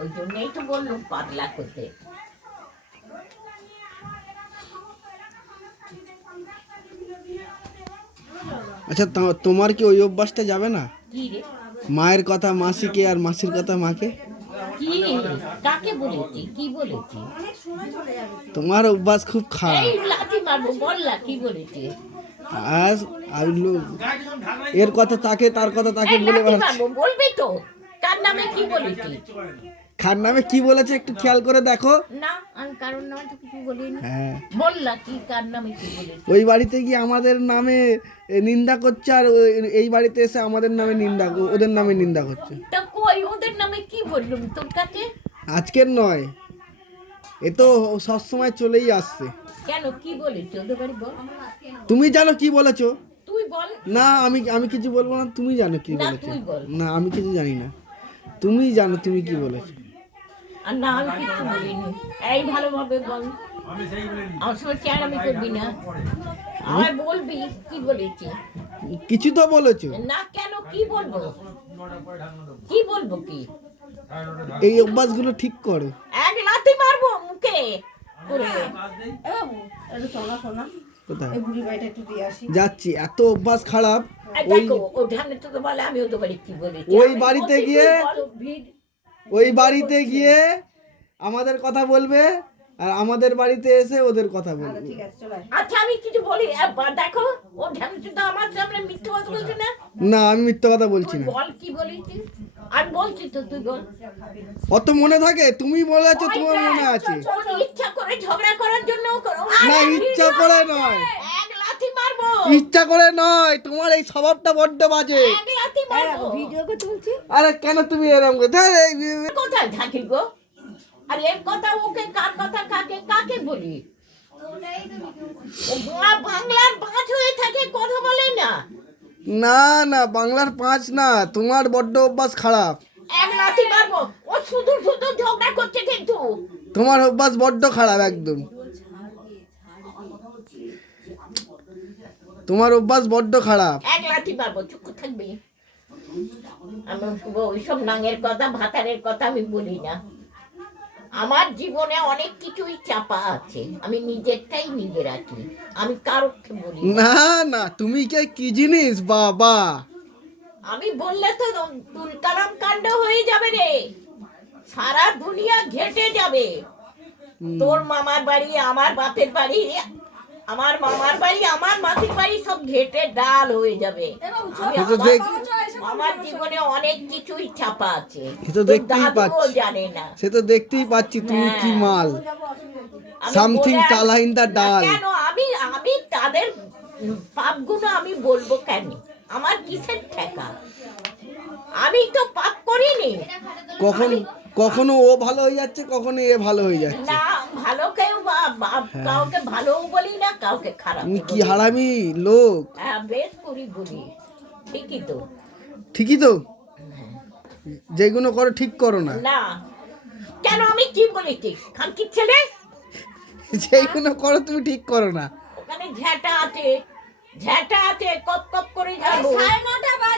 ওই জন্যই তো বললাম পাগলা করতে। আচ্ছা তোমার কি ওই অভ্যাসটা যাবে না? কি রে? মায়ের কথা মাসিকে আর মাসির কথা মাকে? কি কাকে বলেছি? কি বলেছি? তোমার অভ্যাস খুব খারাপ। এই লাঠি মারবো, বললা কি বলেছি? আর আর এর কথা তাকে, তার কথা তাকে এই বলে লাঠি বেড়াচ্ছে। মারবো, বলবি তো কার নামে কি বলেছি? খার নামে কি বলেছে একটু খেয়াল করে দেখো। না, আমি কারোর নামে তো কিছু বলিনি। হ্যাঁ, বললা কি কার নামে কি বলেছি? ওই বাড়িতে গিয়ে আমাদের নামে নিন্দা করছে, আর এই বাড়িতে এসে আমাদের নামে নিন্দা, ওদের নামে নিন্দা করছে। তা কই ওদের নামে কি বললুম তোর কাছে? আজকের নয়, এ তো সবসময় চলেই আসছে। কেন কি বলেছি ওদের বাড়ি বল? তুমি জানো কি বলেছো? তুই বল। না, আমি কিছু বলবো না, তুমি জানো কি না, বলেছো। তুই বল। না, আমি কিছু জানি না, তুমি জানো তুমি কি বলেছো। আর না, আমি কিছু বলিনি। এই ভালোভাবে বল, আমার সঙ্গে চেয়ারামি করবি না। আমার বলবি কি বলেছি। কিছু তো বলেছো। না কেন কি বলবো? কি বলবো কি? এই অভ্যাসগুলো ঠিক করো। এক লাথি মারবো মুখে করে। কোথায় যাচ্ছি? এত অভ্যাস খারাপ। এই ওই দেখো ও ঢামনে তো বলে আমি ওদের বাড়ি কি বলেছি। ওই আমি বাড়িতে বলছি, গিয়ে তুই বল, ভিড়। ওই বাড়িতে গিয়ে আমাদের কথা বলবে, আর আমাদের বাড়িতে এসে ওদের কথা বলবে। আচ্ছা আমি কিছু বলি দেখো ও ঢামনে তো আমার সামনে মিথ্যে কথা বলছে না। না, আমি মিথ্যা কথা বলছি তুই না। বল কি বলেছিস? আমি বলছি তো, তুই বল। অত মনে থাকে? তুমি বলেছো তোমার মনে আছে। ওর ইচ্ছা করে ঝগড়া করার জন্য না, ইচ্ছা করে নয়। এক লাথি মারবো। ইচ্ছা করে নয়, তোমার এই স্বভাবটা বড্ড বাজে। এক লাথি মারবো। ভিডিও কে তুলছি। আরে কেন তুমি এরকম কোথায় থাকি গো? আর এর কথা ওকে, কার কথা কাকে কাকে বলি? ও বাংলার পাঁচ হয়ে থাকে, কথা বলে না। না না, বাংলার 5 না, তোমার বড্ড অভ্যাস খারাপ। এক লাথি মারবো। ও শুধু শুধু ঝগড়া করছে কিন্তু। তোমার অভ্যাস বড্ড খারাপ একদম। তোমার অভ্যাস বড্ড খারাপ। এক লাথি মারবো, চুপ করে থাকবি। আমি ওইসব নাঙের কথা ভাতারের কথা আমি বলি না। আমার জীবনে অনেক কিছুই চাপা আছে, আমি নিজেরটাই নিজে রাখি, আমি কারোকে বলি না। না না, তুমি কি জিনিস বাবা! আমি বললে তো তুলকালাম কাণ্ড হয়ে যাবে রে, সারা দুনিয়া ঘেটে যাবে। তোর মামার বাড়ি, আমার বাপের বাড়ি, আমার মামার বাড়ি, আমার মাসির বাড়ি সব ঘেটে ডাল হয়ে যাবে। আমার জীবনে অনেক কিছুই চাপা আছে, সে তো দেখতেই পাচ্ছি। জানে না। সে তো দেখতেই পাচ্ছি তুমি কি মাল। আমি সামথিং বলে- কালা ইন দা ডাল। কেন আমি আমি তাদের পাপগুলো আমি বলবো কেন? আমার কিসের ঠেকা? আমি তো পাপ করিনি। কখনো ও ভালো হয়ে যাচ্ছে, কখনো এ ভালো হয়ে যাচ্ছে। না, ভালো কেউ কাউকে ভালো বলি না, কাউকে খারাপ তুমি কি হারামি লোক। হ্যাঁ, বেশ করি বলি। ঠিকই তো। ঠিকই তো, যেগুলো করো ঠিক করো না। না কেন, আমি কি বলেছি? খানকির ছেলে, যেগুলো করো তুমি ঠিক করো না। ওখানে ঝ্যাটা আছে, ঝ্যাটা আছে, কপ কপ করে যাবো।